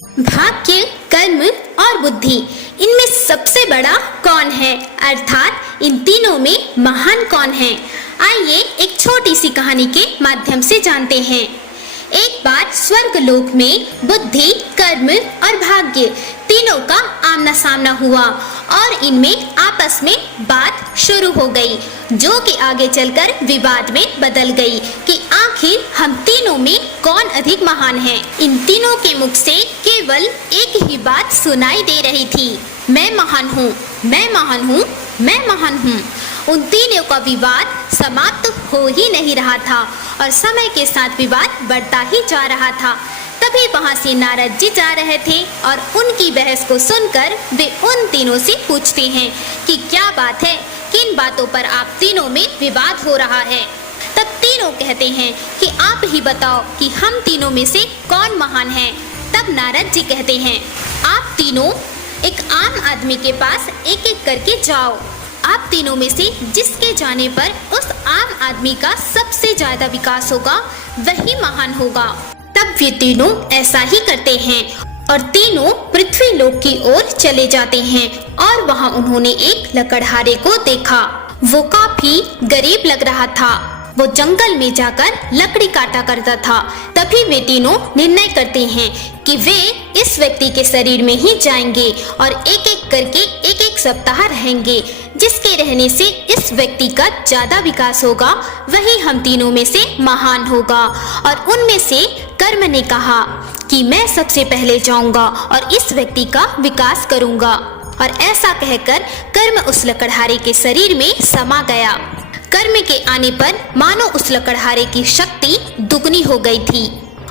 भाग्य, कर्म और बुद्धि, इनमें सबसे बड़ा कौन है, अर्थात इन तीनों में महान कौन है? आइए एक छोटी सी कहानी के माध्यम से जानते हैं। एक बार स्वर्गलोक में बुद्धि, कर्म और भाग्य तीनों का आमना सामना हुआ और इनमें आपस में बात शुरू हो गई, जो कि आगे चलकर विवाद में बदल गई कि आखिर हम तीनों में कौन अधिक महान है। इन तीनों के मुख से केवल एक ही बात सुनाई दे रही थी, मैं महान हूँ, मैं महान हूँ, मैं महान हूँ। उन तीनों का विवाद समाप्त हो ही नहीं रहा था और समय के साथ विवाद बढ़ता ही जा रहा था। तभी वहां से नारद जी जा रहे थे और उनकी बहस को सुनकर वे उन तीनों से पूछते हैं कि क्या बात है, किन बातों पर आप तीनों में विवाद हो रहा है। तब तीनों कहते हैं कि आप ही बताओ कि हम तीनों में से कौन महान है। तब नारद जी कहते हैं, आप तीनों एक आम आदमी के पास एक एक करके जाओ। आप तीनों में से जिसके जाने पर उस आम आदमी का सबसे ज्यादा विकास होगा वही महान होगा। तब वे तीनों ऐसा ही करते हैं और तीनों पृथ्वी लोक की ओर चले जाते हैं और वहां उन्होंने एक लकड़हारे को देखा। वो काफी गरीब लग रहा था। वो जंगल में जाकर लकड़ी काटा करता था। तभी वे तीनों निर्णय करते हैं कि वे इस व्यक्ति के शरीर में ही जाएंगे और एक एक करके एक एक सप्ताह रहेंगे। जिसके रहने से इस व्यक्ति का ज्यादा विकास होगा वही हम तीनों में से महान होगा। और उनमें से कर्म ने कहा कि मैं सबसे पहले जाऊंगा और इस व्यक्ति का विकास करूंगा। और ऐसा कहकर कर्म उस लकड़हारे के शरीर में समा गया। कर्म के आने पर मानो उस लकड़हारे की शक्ति दुगनी हो गई थी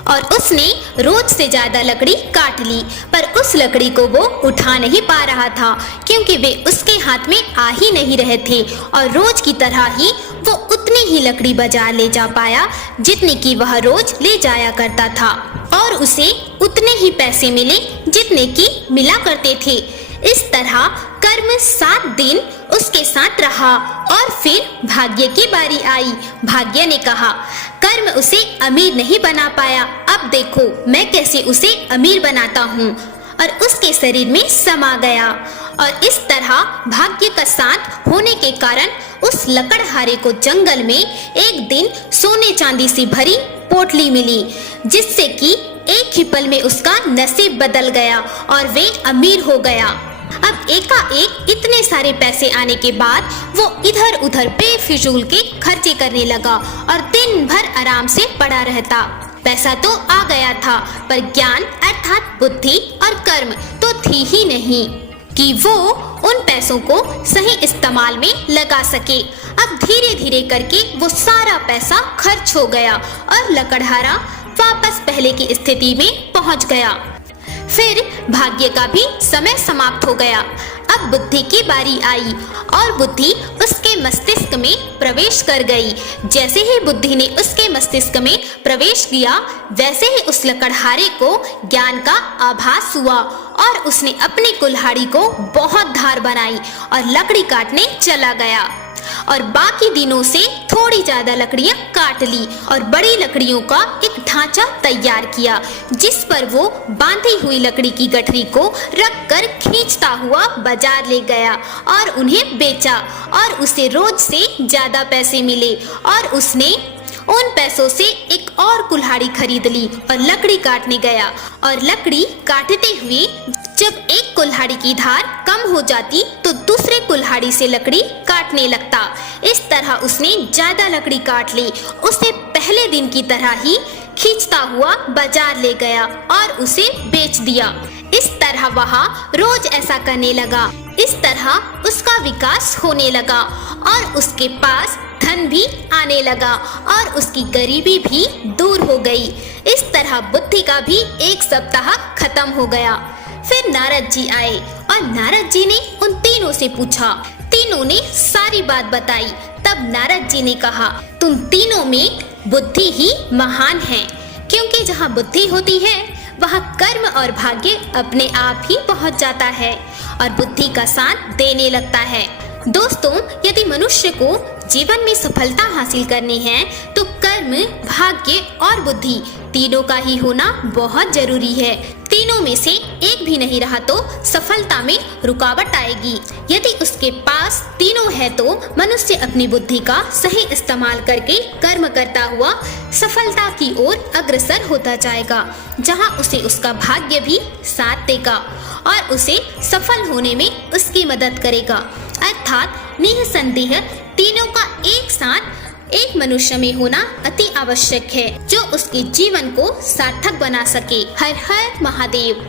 और उसने रोज से ज्यादा लकड़ी काट ली, पर उस लकड़ी को वो उठा नहीं पा रहा था क्योंकि वे उसके हाथ में आ ही नहीं रहे थे। और रोज की तरह ही वो उतनी ही लकड़ी बाजार ले जा पाया जितनी की वह रोज ले जाया करता था और उसे उतने ही पैसे मिले जितने की मिला करते थे। इस तरह कर्म 7 दिन उसके साथ रहा और फिर भाग्य की बारी आई। भाग्य ने कहा, कर्म उसे अमीर नहीं बना पाया, अब देखो मैं कैसे उसे अमीर बनाता हूँ। और उसके शरीर में समा गया। और इस तरह भाग्य का साथ होने के कारण उस लकड़हारे को जंगल में एक दिन सोने चांदी से भरी पोटली मिली, जिससे कि एक ही पल में उसका नसीब बदल गया और वे अमीर हो गया। अब एकाएक इतने सारे पैसे आने के बाद वो इधर उधर बेफिजूल के खर्चे करने लगा और दिन भर आराम से पड़ा रहता। पैसा तो आ गया था, पर ज्ञान अर्थात बुद्धि और कर्म तो थी ही नहीं कि वो उन पैसों को सही इस्तेमाल में लगा सके। अब धीरे धीरे करके वो सारा पैसा खर्च हो गया और लकड़हारा वापस पहले की स्थिति में पहुंच गया। फिर भाग्य का भी समय समाप्त हो गया। अब बुद्धि की बारी आई और बुद्धि उसके मस्तिष्क में प्रवेश कर गई। जैसे ही बुद्धि ने उसके मस्तिष्क में प्रवेश किया वैसे ही उस लकड़हारे को ज्ञान का आभास हुआ और उसने अपनी कुल्हाड़ी को बहुत धार बनाई और लकड़ी काटने चला गया और बाकी दिनों से थोड़ी ज्यादा लकड़ियां काट ली और बड़ी लकड़ियों का एक ढांचा तैयार किया, जिस पर वो बांधी हुई लकड़ी की गठरी को रखकर खींचता हुआ बाजार ले गया और उन्हें बेचा और उसे रोज से ज्यादा पैसे मिले और उसने उन पैसों से एक और कुल्हाड़ी खरीद ली और लकड़ी काटने गया। और लकड़ी काटते हुए जब एक कुल्हाड़ी की धार कम हो जाती तो दूसरे कुल्हाड़ी से लकड़ी काटने लगता। इस तरह उसने ज्यादा लकड़ी काट ली। उसे पहले दिन की तरह ही खींचता हुआ बाजार ले गया और उसे बेच दिया। इस तरह वह रोज ऐसा करने लगा। इस तरह उसका विकास होने लगा और उसके पास धन भी आने लगा और उसकी गरीबी भी दूर हो गई। इस तरह बुद्धि का भी एक सप्ताह खत्म हो गया। फिर नारद जी आए और नारद जी ने उन तीनों से पूछा। तीनों ने सारी बात बताई। तब नारद जी ने कहा, तुम तीनों में बुद्धि ही महान है, क्योंकि जहाँ बुद्धि होती है वहाँ कर्म और भाग्य अपने आप ही पहुँच जाता है और बुद्धि का साथ देने लगता है। दोस्तों, यदि मनुष्य को जीवन में सफलता हासिल करनी है तो कर्म कर्म, भाग्य और बुद्धि तीनों का ही होना बहुत जरूरी है। तीनों में से एक भी नहीं रहा तो सफलता में रुकावट आएगी। यदि उसके पास तीनों है तो मनुष्य अपनी बुद्धि का सही इस्तेमाल करके कर्म करता हुआ सफलता की ओर अग्रसर होता जाएगा, जहां उसे उसका भाग्य भी साथ देगा और उसे सफल होने में उसकी मदद करेगा। अर्थात निसंदेह तीनों का एक साथ एक मनुष्य में होना अति आवश्यक है, जो उसके जीवन को सार्थक बना सके। हर हर महादेव।